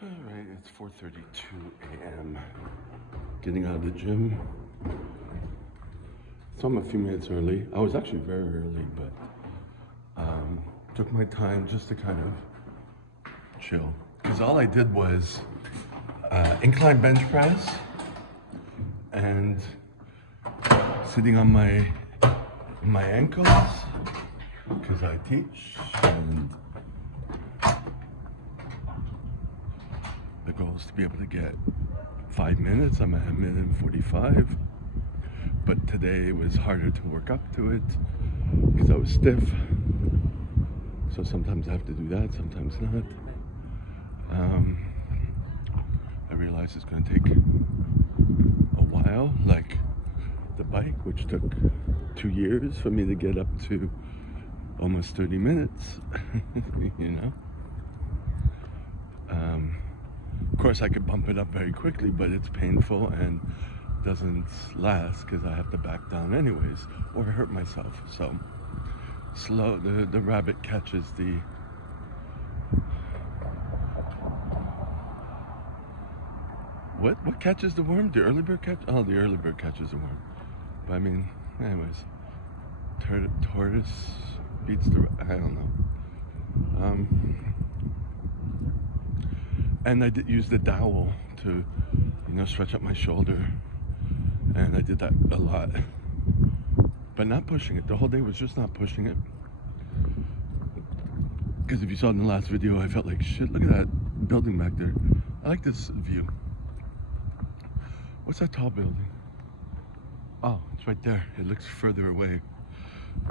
All right, it's 4:32 a.m. Getting out of the gym. So I'm a few minutes early. I was actually very early, but took my time just to kind of chill. Because all I did was incline bench press and sitting on my ankles because I teach, and the goal is to be able to get 5 minutes. I'm at a minute and 45, but today it was harder to work up to it because I was stiff. So sometimes I have to do that, sometimes not. I realize it's going to take a while, like the bike, which took 2 years for me to get up to almost 30 minutes, you know. Of course, I could bump it up very quickly, but it's painful and doesn't last because I have to back down anyways or hurt myself. So slow, the rabbit catches the what catches the worm? The early bird catch? Oh, the early bird catches the worm. But I mean, anyways, tortoise beats the, I don't know. And I did use the dowel to, stretch up my shoulder, and I did that a lot, but not pushing it. The whole day was just not pushing it. Because if you saw in the last video, I felt like shit. Look at that building back there. I like this view. What's that tall building? Oh, it's right there. It looks further away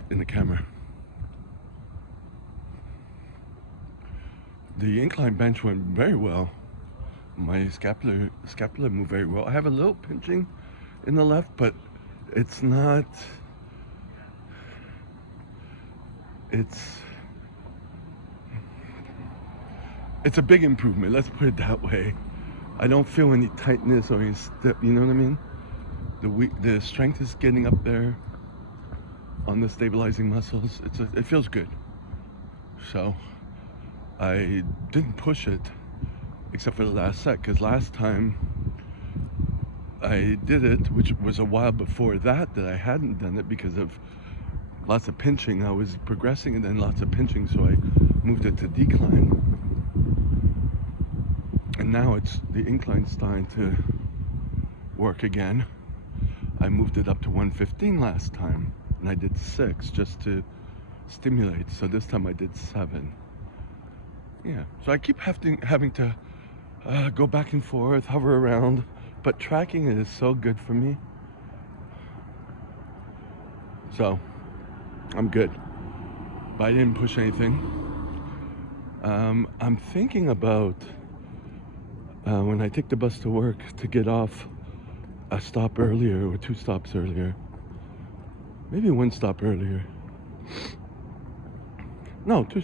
in the camera. The incline bench went very well. My scapula moved very well. I have a little pinching in the left, but it's not, it's a big improvement, let's put it that way. I don't feel any tightness or any step, you know what I mean? The strength is getting up there on the stabilizing muscles. It feels good. So I didn't push it except for the last set, because last time I did it, which was a while before that I hadn't done it because of lots of pinching. I was progressing and then lots of pinching, so I moved it to decline. And now the incline's starting to work again. I moved it up to 115 last time, and I did 6 just to stimulate. So this time I did 7. Yeah, so I keep having to go back and forth, hover around, but tracking it is so good for me. So I'm good, but I didn't push anything. I'm thinking about when I take the bus to work to get off a stop earlier or 2 stops earlier, maybe 1 stop earlier. No, 2.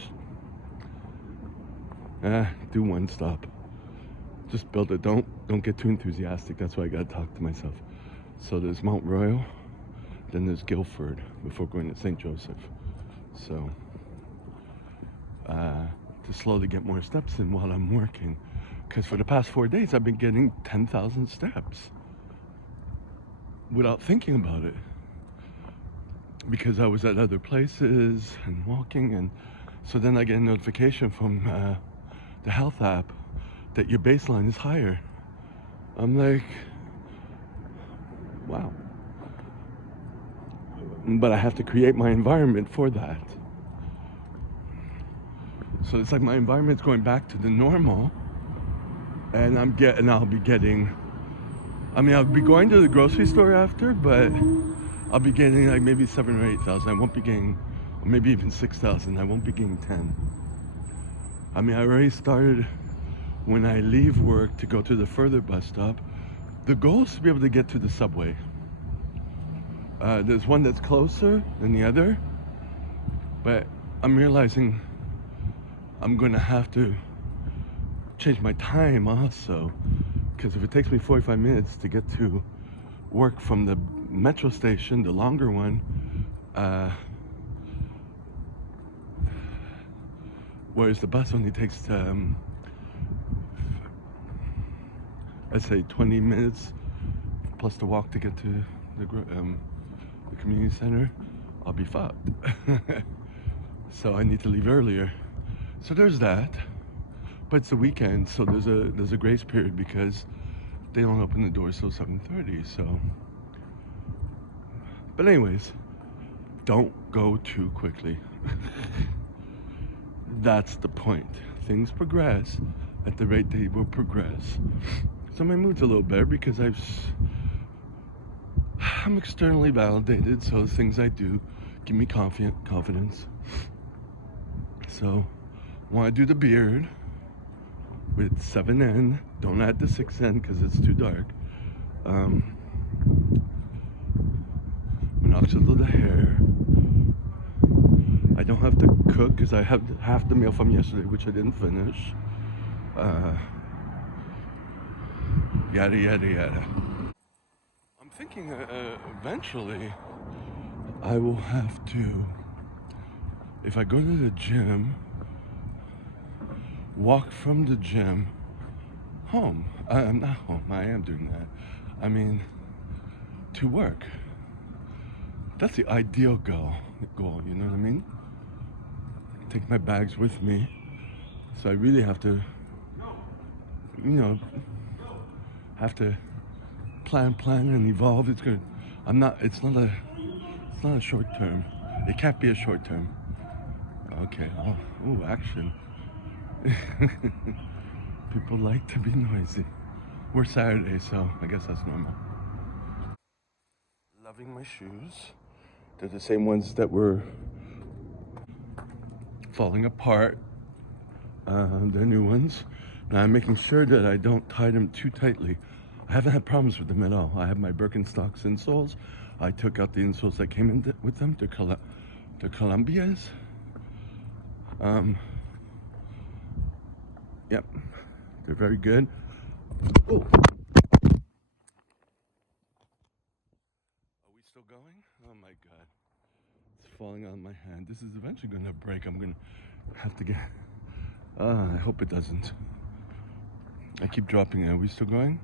Do 1 stop. Just build it. Don't get too enthusiastic. That's why I gotta talk to myself. So there's Mount Royal, then there's Guildford before going to St. Joseph. So to slowly get more steps in while I'm working, because for the past 4 days I've been getting 10,000 steps without thinking about it, because I was at other places and walking, and so then I get a notification from the health app that your baseline is higher. I'm like, wow. But I have to create my environment for that. So it's like my environment's going back to the normal, and I'll be going to the grocery store after, but I'll be getting like maybe 7,000 or 8,000. I won't be getting, or maybe even 6,000. I won't be getting 10. I already started when I leave work to go to the further bus stop. The goal is to be able to get to the subway. There's one that's closer than the other, but I'm realizing I'm gonna have to change my time also, because if it takes me 45 minutes to get to work from the metro station, the longer one, whereas the bus only takes I say 20 minutes plus the walk to get to the community center, I'll be fucked. So I need to leave earlier. So there's that. But it's the weekend, so there's a grace period because they don't open the doors till 7:30. So, but anyways, don't go too quickly. That's the point. Things progress at the rate they will progress. So my mood's a little better because I'm externally validated, so the things I do give me confidence. So, want to do the beard with 7N. Don't add the 6N because it's too dark. Minoxidil of the hair. I don't have to cook because I have half the meal from yesterday, which I didn't finish. Yada yada yada. I'm thinking eventually I will have to, if I go to the gym, walk from the gym home. I'm not home, I am doing that. I mean, to work. That's the ideal goal, you know what I mean? Take my bags with me. So I really have to, you know, plan and evolve. It's not a short term. It can't be a short term. Okay, oh, action. People like to be noisy. We're Saturday, so I guess that's normal. Loving my shoes. They're the same ones that were falling apart. They're new ones. Now I'm making sure that I don't tie them too tightly. I haven't had problems with them at all. I have my Birkenstocks insoles. I took out the insoles that came in with them, the Columbias. Yep, they're very good. Oh. Are we still going? Oh my God. It's falling on my hand. This is eventually gonna break. I'm gonna have to get, I hope it doesn't. I keep dropping it. Are we still going?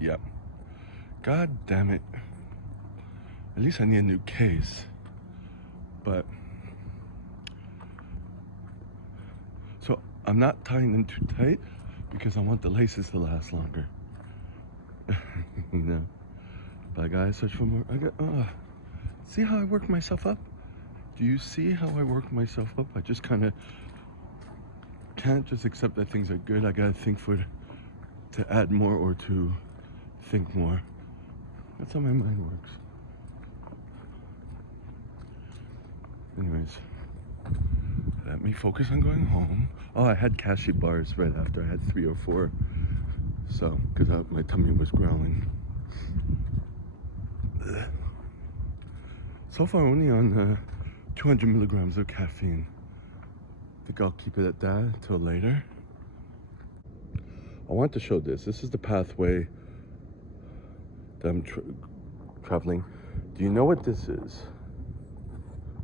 Yep. God damn it. At least I need a new case. But, so I'm not tying them too tight because I want the laces to last longer. You know? But I gotta search for more. See how I work myself up? Do you see how I work myself up? I just kind of can't just accept that things are good. I gotta think to add more or to think more. That's how my mind works. Anyways, let me focus on going home. Oh, I had cashew bars right after. I had 3 or 4. So, because my tummy was growling. So far, only on 200 milligrams of caffeine. I think I'll keep it at that until later. I want to show this. This is the pathway that I'm traveling. Do you know what this is?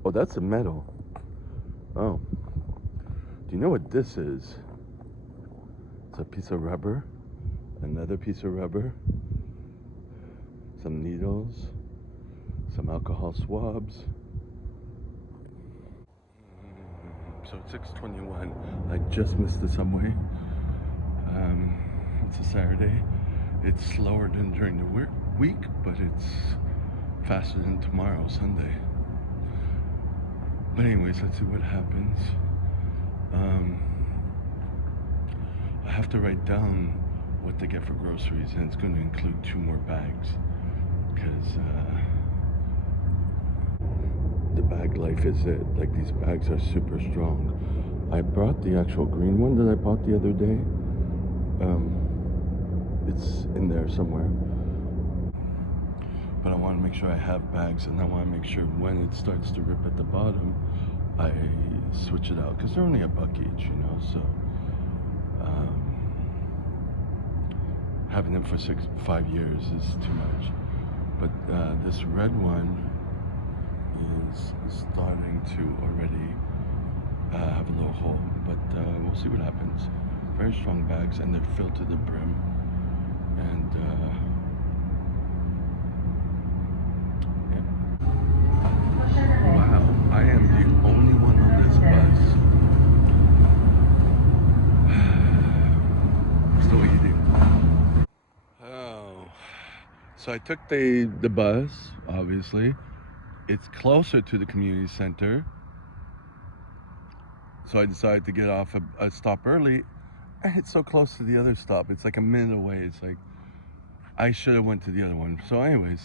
Oh, that's a metal. Oh. Do you know what this is? It's a piece of rubber, another piece of rubber, some needles, some alcohol swabs. So it's 6:21. I just missed the subway. It's a Saturday. It's slower than during the week, but it's faster than tomorrow, Sunday. But anyways, let's see what happens. I have to write down what to get for groceries, and it's going to include 2 more bags because the bag life is it. Like, these bags are super strong. I brought the actual green one that I bought the other day. It's in there somewhere. But I want to make sure I have bags, and I want to make sure when it starts to rip at the bottom, I switch it out because they're only $1 each, you know. So having them for 5 years is too much. But this red one is starting to already have a little hole. But we'll see what happens. Very strong bags, and they're filled to the brim. And yeah. Wow, I am the only one on this bus. Still eating. Oh, so I took the bus. Obviously, it's closer to the community center. So I decided to get off a stop early, and it's so close to the other stop. It's like a minute away. It's like I should have went to the other one. So, anyways,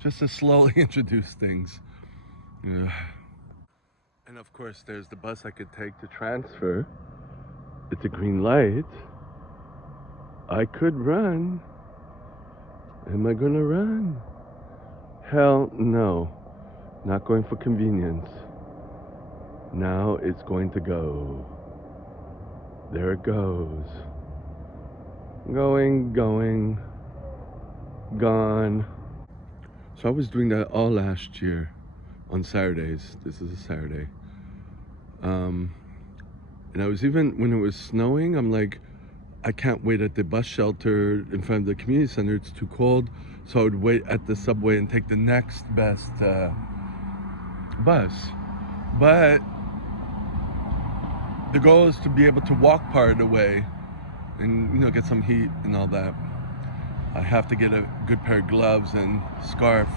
just to slowly introduce things. Ugh. And of course, there's the bus I could take to transfer. It's a green light. I could run. Am I gonna run? Hell no. Not going for convenience. Now it's going to go. There it goes. Going, gone. So I was doing that all last year on Saturdays. This is a Saturday. And I was even, when it was snowing, I'm like, I can't wait at the bus shelter in front of the community center. It's too cold. So I would wait at the subway and take the next best bus. But the goal is to be able to walk part of the way and, you know, get some heat and all that. I have to get a good pair of gloves and scarf.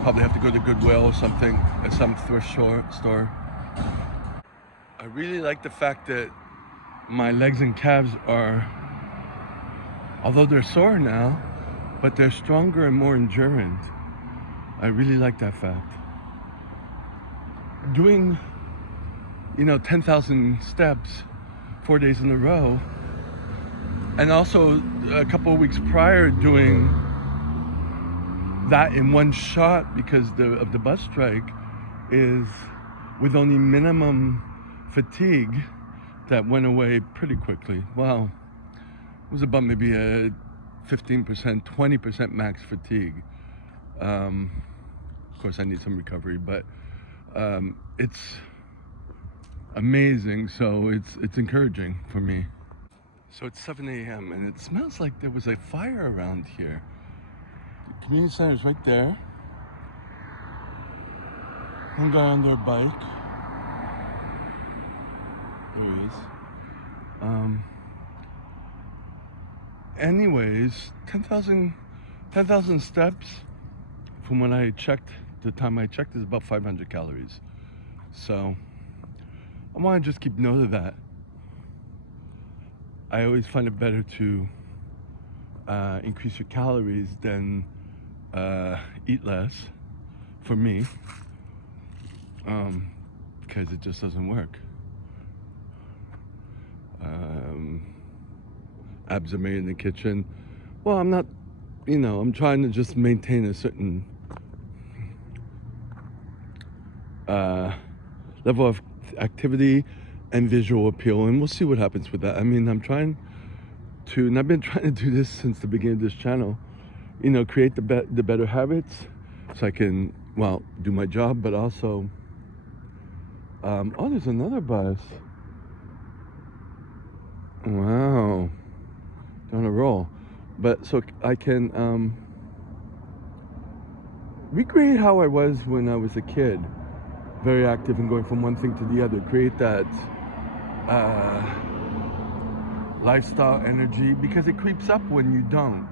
Probably have to go to Goodwill or something, at some thrift store. I really like the fact that my legs and calves are, although they're sore now, but they're stronger and more endurant. I really like that fact. Doing, 10,000 steps 4 days in a row, and also a couple of weeks prior doing that in one shot because of the bus strike, is with only minimum fatigue that went away pretty quickly. Well, it was about maybe a 15%, 20% max fatigue. Of course, I need some recovery, but it's amazing. So it's encouraging for me. So it's 7 a.m. and it smells like there was a fire around here. The community center is right there. One guy on their bike. There he is. Anyways, 10,000 steps from when I checked, the time I checked, is about 500 calories. So I want to just keep note of that. I always find it better to increase your calories than eat less, for me, because it just doesn't work. Abs are made in the kitchen. Well, I'm not, I'm trying to just maintain a certain level of activity and visual appeal, and we'll see what happens with that. I mean, I'm trying to, and I've been trying to do this since the beginning of this channel, create the better habits so I can, do my job, but also, oh, there's another bus. Wow, on a roll. But so I can recreate how I was when I was a kid, very active and going from one thing to the other, create that lifestyle energy, because it creeps up when you don't,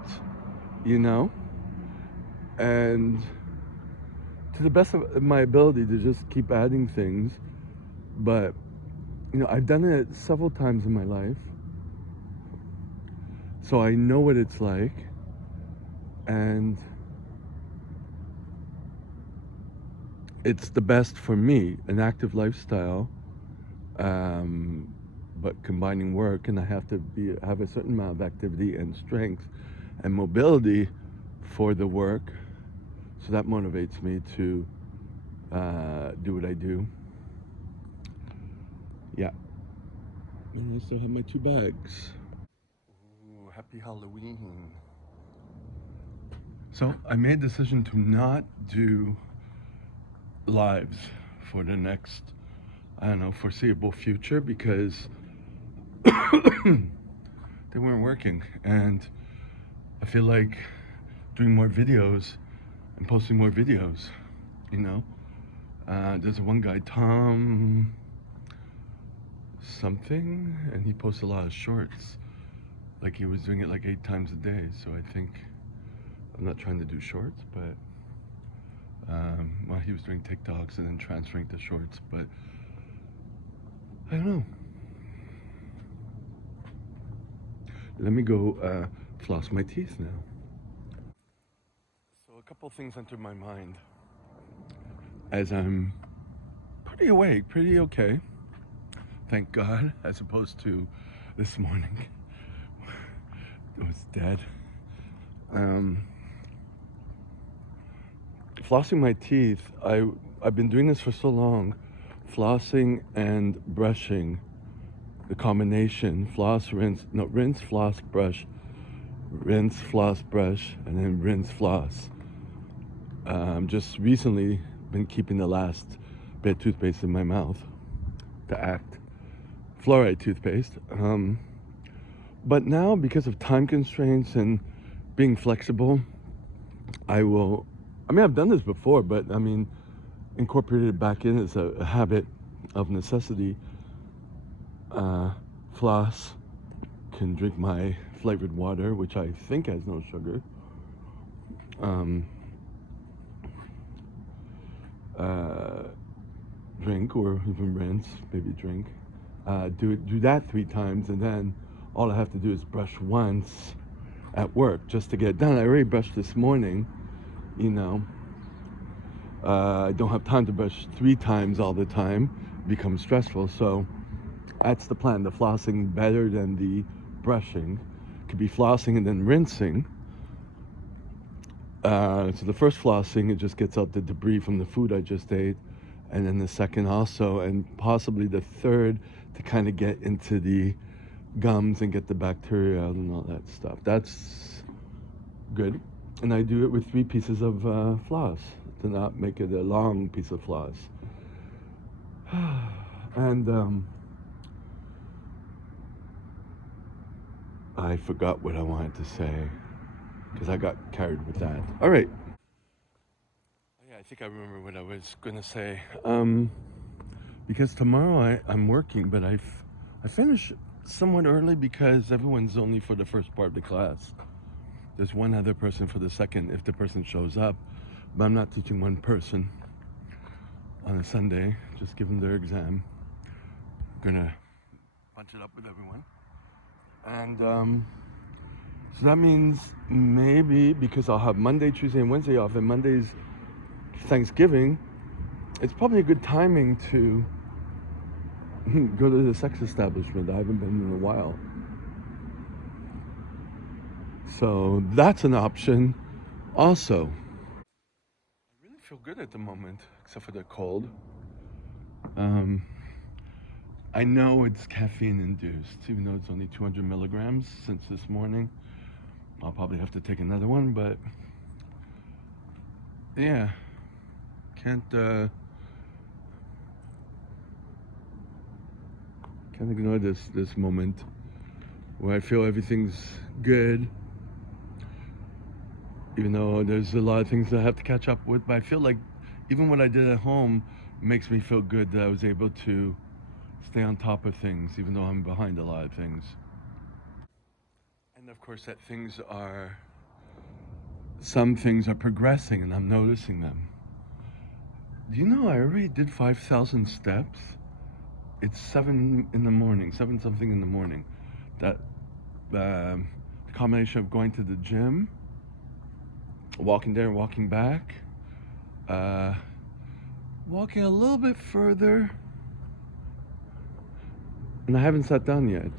and to the best of my ability to just keep adding things. But I've done it several times in my life, so I know what it's like, and it's the best for me, an active lifestyle, but combining work, and I have to have a certain amount of activity and strength and mobility for the work, so that motivates me to do what I do. Yeah. And I still have my 2 bags. Ooh, happy Halloween. So I made a decision to not do lives for the next, foreseeable future, because they weren't working. And I feel like doing more videos and posting more videos, you know? There's one guy, Tom something, and he posts a lot of shorts. Like he was doing it like 8 times a day. So I think, I'm not trying to do shorts, but well, he was doing TikToks and then transferring to shorts, but I don't know. Let me go floss my teeth now. So a couple things entered my mind as I'm pretty awake, pretty okay. Thank God, as opposed to this morning. It was dead. Flossing my teeth, I've been doing this for so long. Flossing and brushing, the combination, floss, rinse, no, rinse, floss, brush, rinse, floss, brush, and then rinse, floss. Just recently been keeping the last bit of toothpaste in my mouth, the ACT fluoride toothpaste. But now, because of time constraints and being flexible, I've done this before, but incorporated it back in as a habit of necessity. Floss, can drink my flavored water, which I think has no sugar. Drink, or even rinse, maybe drink. Do that 3 times, and then all I have to do is brush once at work just to get it done. I already brushed this morning, you know. I don't have time to brush 3 times all the time. It becomes stressful, so that's the plan. The flossing better than the brushing. Could be flossing and then rinsing. So the first flossing, it just gets out the debris from the food I just ate, and then the second also, and possibly the third to kind of get into the gums and get the bacteria out and all that stuff. That's good. And I do it with 3 pieces of floss to not make it a long piece of floss. And I forgot what I wanted to say because I got carried with that. All right. Yeah, I think I remember what I was going to say. Because tomorrow I'm working, but I finish somewhat early because everyone's only for the first part of the class. There's one other person for the second if the person shows up, but I'm not teaching one person on a Sunday. Just give them their exam. I'm gonna punch it up with everyone. And so that means maybe, because I'll have Monday, Tuesday, and Wednesday off, and Monday's Thanksgiving, it's probably a good timing to go to the sex establishment. I haven't been in a while. So that's an option also. I really feel good at the moment, except for the cold. I know it's caffeine induced, even though it's only 200 milligrams since this morning. I'll probably have to take another one, but yeah, can't ignore this moment where I feel everything's good, even though there's a lot of things that I have to catch up with. But I feel like even what I did at home makes me feel good that I was able to stay on top of things, even though I'm behind a lot of things. And of course that some things are progressing and I'm noticing them. Do you know I already did 5,000 steps? It's 7 in the morning, 7 something in the morning. That the combination of going to the gym, walking there and walking back, walking a little bit further, and I haven't sat down yet.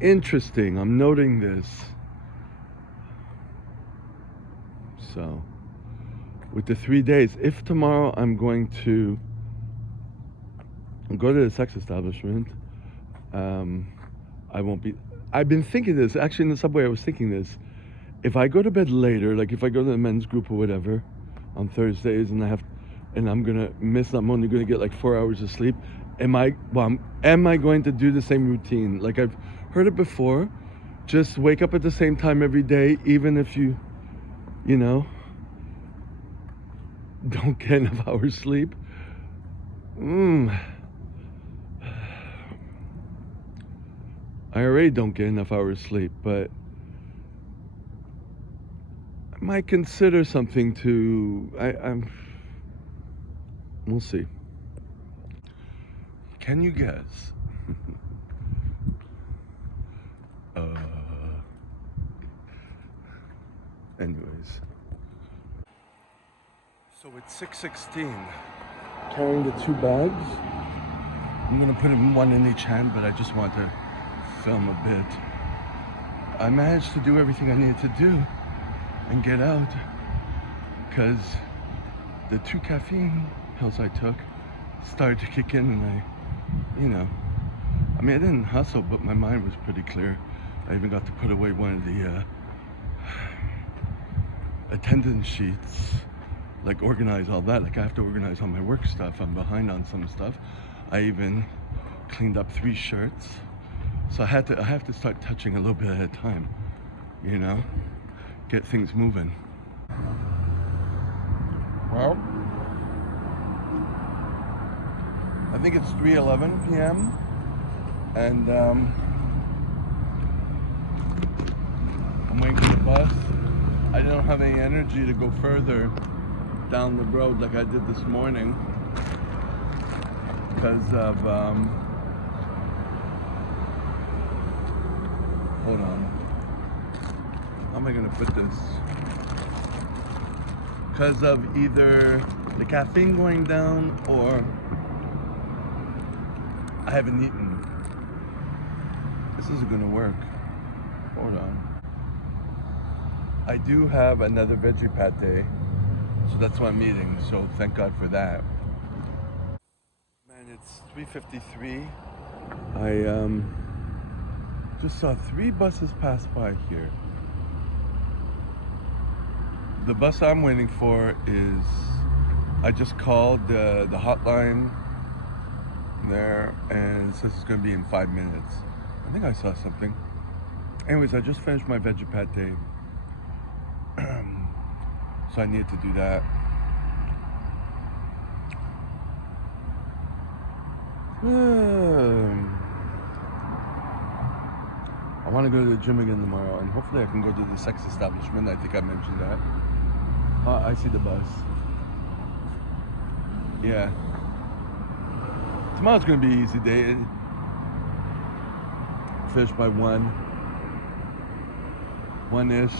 Interesting, I'm noting this. So, with the 3 days, if tomorrow I'm going to go to the sex establishment, I won't be. I've been thinking this, actually in the subway I was thinking this. If I go to bed later, like if I go to the men's group or whatever on Thursdays and I'm gonna miss, I'm only gonna get like 4 hours of sleep, am I going to do the same routine? Like, I've heard it before. Just wake up at the same time every day, even if you know, don't get enough hours sleep. I already don't get enough hours sleep, but I might consider something to, we'll see. Can you guess? Anyways. So it's 6:16. Carrying the 2 bags. I'm gonna put one in each hand, but I just want to film a bit. I managed to do everything I needed to do and get out, because the 2 caffeine pills I took started to kick in, and I didn't hustle, but my mind was pretty clear. I even got to put away one of the attendance sheets, like organize all that. Like, I have to organize all my work stuff. I'm behind on some stuff. I even cleaned up 3 shirts. So I have to start touching a little bit at a time, get things moving. Well, I think it's 3:11 p.m. and I'm waiting for the bus. I don't have any energy to go further down the road like I did this morning because of hold on, how am I gonna put this? Because of either the caffeine going down or I haven't eaten. This isn't gonna work. Hold on. I do have another veggie pate, so that's why I'm eating, so thank God for that. Man, it's 3:53. I just saw 3 buses pass by here. The bus I'm waiting for is, I just called the hotline there, and it says it's gonna be in 5 minutes. I think I saw something. Anyways, I just finished my veggie pate. So I needed to do that. I want to go to the gym again tomorrow, and hopefully I can go to the sex establishment. I think I mentioned that. I see the bus. Yeah. Tomorrow's gonna be an easy day. Finish by 1-ish.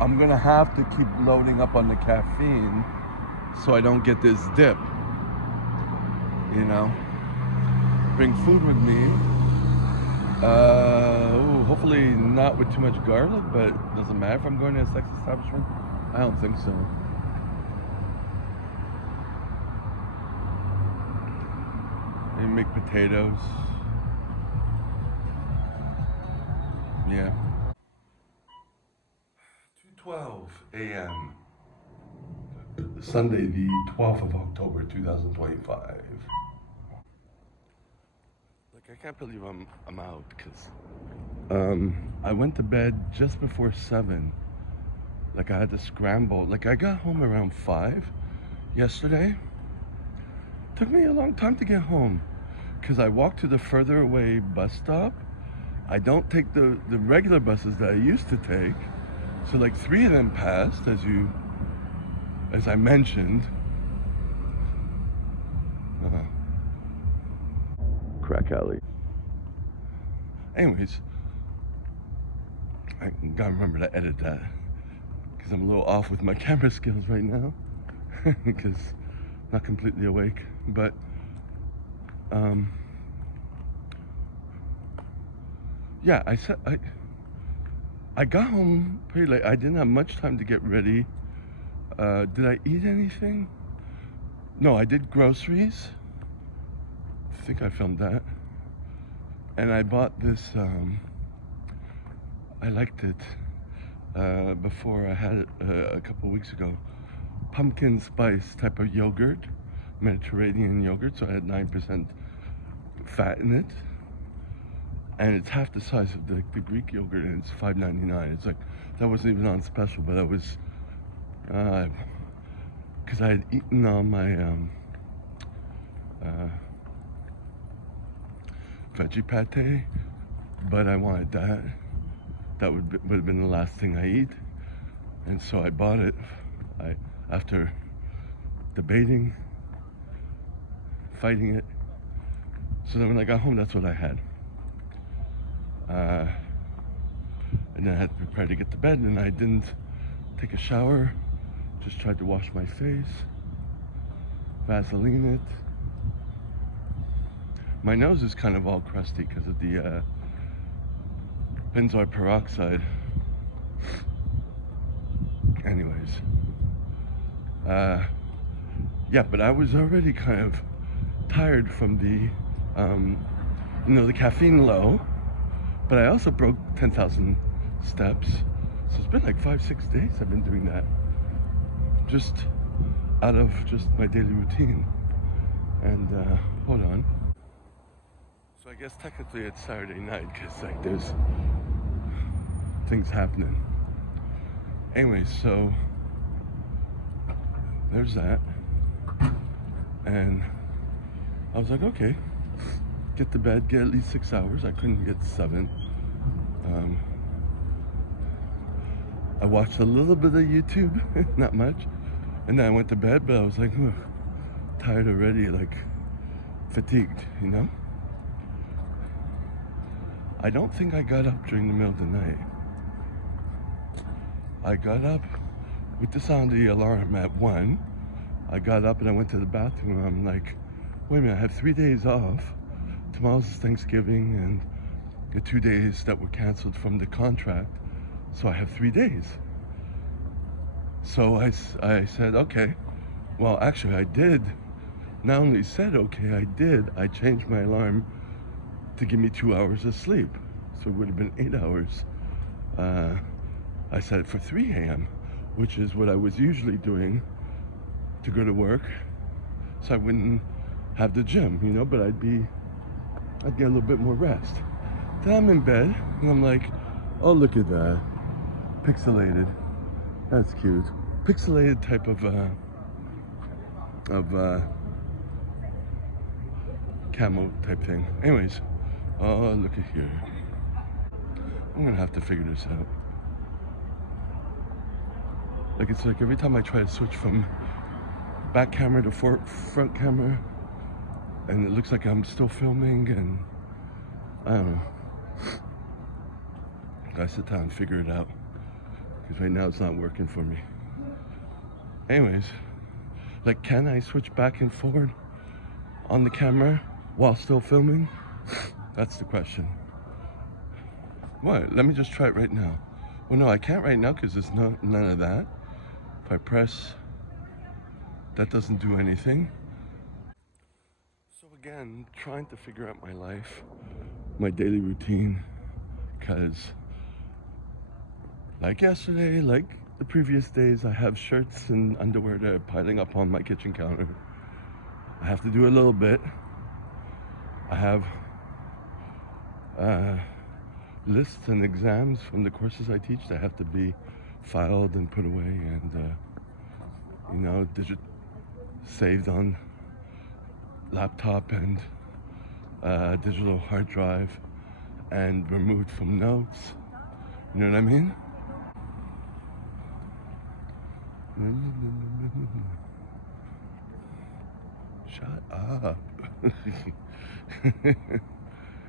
I'm gonna have to keep loading up on the caffeine so I don't get this dip. Bring food with me. Hopefully not with too much garlic, but it doesn't matter if I'm going to a sex establishment. I don't think so. Maybe make potatoes. Yeah. 2:12 a.m. Sunday, the 12th of October, 2025. Like, I can't believe I'm out, because I went to bed just before 7. Like, I had to scramble. Like, I got home around 5 yesterday. Took me a long time to get home because I walked to the further away bus stop. I don't take the regular buses that I used to take. So like 3 of them passed, as I mentioned. Crack alley. Anyways, I gotta remember to edit that because I'm a little off with my camera skills right now because I'm not completely awake. But yeah, I got home pretty late. I didn't have much time to get ready. Did I eat anything? No, I did groceries. I think I filmed that. And I bought this, I liked it before. I had it a couple weeks ago. Pumpkin spice type of yogurt Mediterranean yogurt, so I had 9% fat in it. And it's half the size of the Greek yogurt, and it's $5.99. It's like, that wasn't even on special, but that was, because I had eaten all my veggie pate, but I wanted that. That would have been the last thing I eat. And so I bought it. After debating, fighting it. So then when I got home, that's what I had. And then I had to prepare to get to bed, and I didn't take a shower. Just tried to wash my face, Vaseline it. My nose is kind of all crusty because of the benzoyl peroxide. Anyways, yeah, but I was already kind of tired from the, the caffeine low, but I also broke 10,000 steps. So it's been like 5-6 days I've been doing that, just out of just my daily routine. And hold on. So I guess technically it's Saturday night because like there's things happening. Anyway, so there's that. And I was like, okay, get to bed, get at least 6 hours. I couldn't get 7. I watched a little bit of YouTube, not much. And then I went to bed, but I was like, ugh, tired already, like fatigued, you know? I don't think I got up during the middle of the night. I got up with the sound of the alarm at 1. I got up and I went to the bathroom, and I'm like, wait a minute, I have 3 days off. Tomorrow's Thanksgiving and the 2 days that were canceled from the contract. So I have 3 days. So I said, okay. Well, actually I did. Not only said okay, I changed my alarm to give me 2 hours of sleep. So it would have been 8 hours. I set it for 3 a.m., which is what I was usually doing to go to work. So I wouldn't have the gym, you know, but I'd get a little bit more rest. Then I'm in bed and I'm like, oh, look at that. Pixelated. That's cute. Pixelated type of camo type thing. Anyways, oh, look at here. I'm gonna have to figure this out. Like, it's like every time I try to switch from back camera to front camera, and it looks like I'm still filming, and I don't know. Gotta sit down and figure it out, because right now it's not working for me. Anyways, like, can I switch back and forward on the camera while still filming? That's the question. What? Let me just try it right now. Well, no, I can't right now because there's none of that. If I press, that doesn't do anything. So again, trying to figure out my life, my daily routine, because like yesterday, like the previous days, I have shirts and underwear that are piling up on my kitchen counter. I have to do a little bit. I have lists and exams from the courses I teach that have to be filed and put away, and you know, saved on laptop and digital hard drive and removed from notes. You know what I mean? Shut up.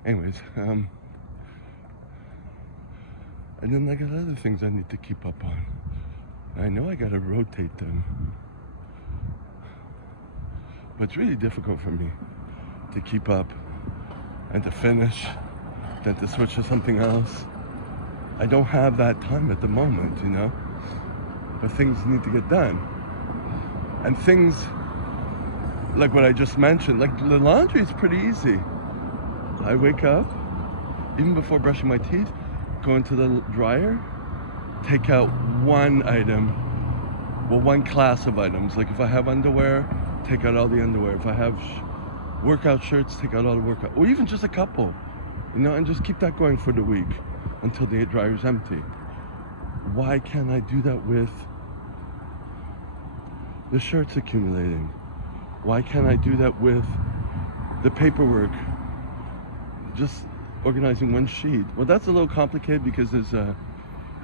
Anyways, and then I got other things I need to keep up on. I know I gotta rotate them, but it's really difficult for me to keep up and to finish, then to switch to something else. I don't have that time at the moment, you know, but things need to get done. And things like what I just mentioned, like the laundry is pretty easy. I wake up, even before brushing my teeth, go into the dryer, take out one item, well, one class of items. Like if I have underwear, take out all the underwear. If I have workout shirts, take out all the workout, or even just a couple, you know, and just keep that going for the week until the dryer's empty. Why can't I do that with the shirts accumulating? Why can't I do that with the paperwork? Just organizing one sheet. Well, that's a little complicated because there's I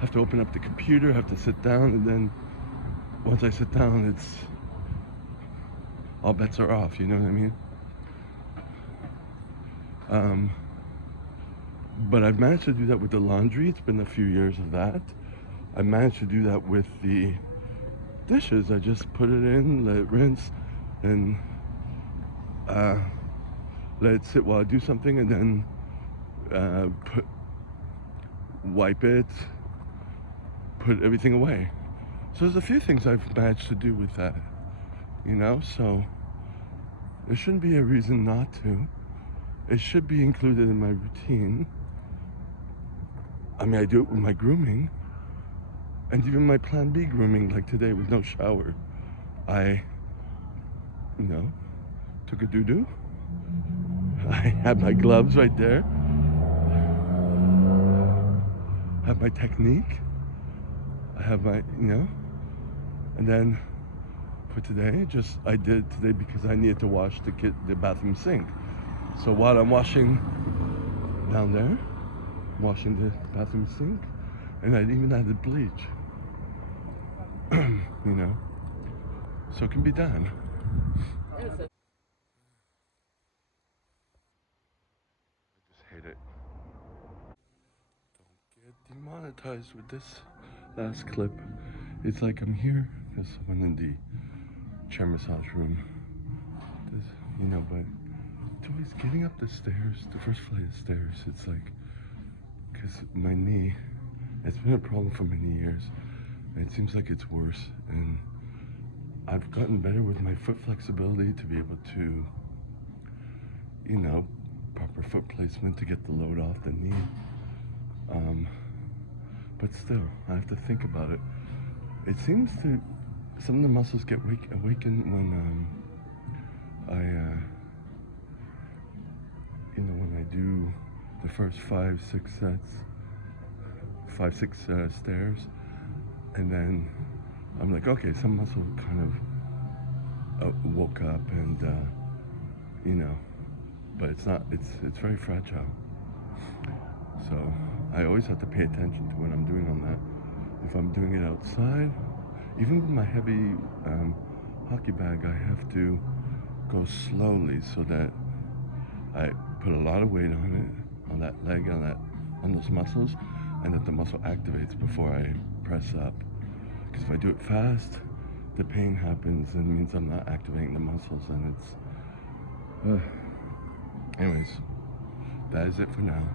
have to open up the computer, have to sit down, and then once I sit down, it's all bets are off, you know what I mean? But I've managed to do that with the laundry. It's been a few years of that. I managed to do that with the dishes. I just put it in, let it rinse, and let it sit while I do something, and then wipe it, put everything away. So there's a few things I've managed to do with that, you know, so there shouldn't be a reason not to. It should be included in my routine. I mean, I do it with my grooming, and even my plan B grooming, like today with no shower. I, you know, took a doo-doo. I had my gloves right there. I have my technique. I have my, you know, and then for today, I did today because I needed to wash the bathroom sink. So while I'm washing down there, washing the bathroom sink, and I even added bleach, you know, so it can be done. I just hate it. Don't get demonetized with this last clip. It's like I'm here, there's someone in the chair massage room, you know, but it's always getting up the stairs, the first flight of stairs. It's like, because my knee, it's been a problem for many years, and it seems like it's worse, and I've gotten better with my foot flexibility to be able to, you know, proper foot placement to get the load off the knee. But still, I have to think about it. It seems to, some of the muscles get awakened when you know, when I do the first 5-6 sets, 5-6 stairs, and then I'm like, okay, some muscle kind of woke up, and you know, but it's not, it's very fragile. So I always have to pay attention to what I'm doing on that. If I'm doing it outside, even with my heavy hockey bag, I have to go slowly so that I put a lot of weight on it, on that leg, on those muscles, and that the muscle activates before I press up. Because if I do it fast, the pain happens and it means I'm not activating the muscles, and it's anyways, that is it for now.